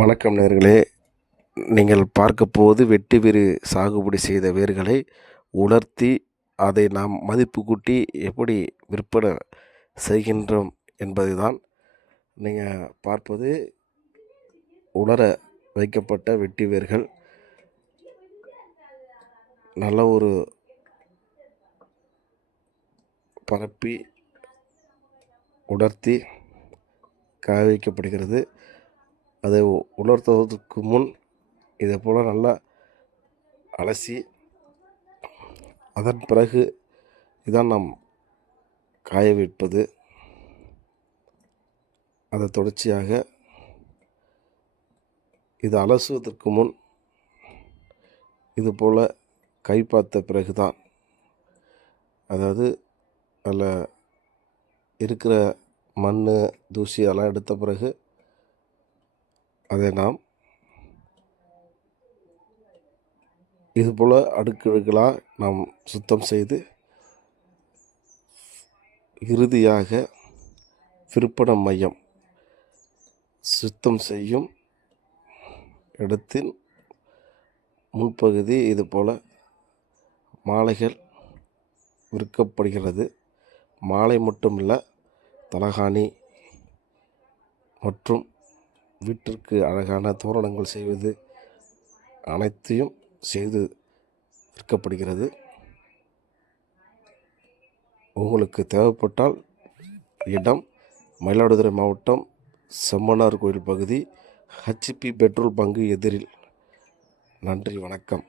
வணக்கம் நேயர்களே. நீங்கள் பார்க்கப்போவது வெட்டி வேரு சாகுபடி செய்த வேர்களை உலர்த்தி அதை நாம் மதிப்பு கூட்டி எப்படி விற்பனை செய்கின்றோம் என்பதை தான் நீங்கள் பார்ப்பது. உலர வைக்கப்பட்ட வெட்டி வேர்கள் நல்ல ஒரு பரப்பி உலர்த்தி காய வைக்கப்படுகிறது. அதை உலர்த்துவதற்கு முன் இதை போல் நல்லா அலசி அதன் பிறகு இதான் நாம் காய வைப்பது. அதை தொடர்ச்சியாக இது அலசுவதற்கு முன் இது போல் கை பார்த்த பிறகு தான், அதாவது அதில் இருக்கிற மண் தூசி அதெல்லாம் எடுத்த பிறகு அதை நாம் இதுபோல் அடுக்கடுக்களாக நாம் சுத்தம் செய்து இறுதியாக விற்பனை மையம் சுத்தம் செய்யும் இடத்தின் முன்பகுதி இதுபோல் மாலைகள் விற்கப்படுகிறது. மாலை மட்டுமில்லை, தலகாணி மற்றும் வீட்டிற்கு அழகான தோரணங்கள் செய்வது அனைத்தையும் செய்து விற்கப்படுகிறது. உங்களுக்கு தேவைப்பட்டால் இடம் மயிலாடுதுறை மாவட்டம் செம்மனார் கோயில் பகுதி, HP பெட்ரோல் பங்கு எதிரில். நன்றி, வணக்கம்.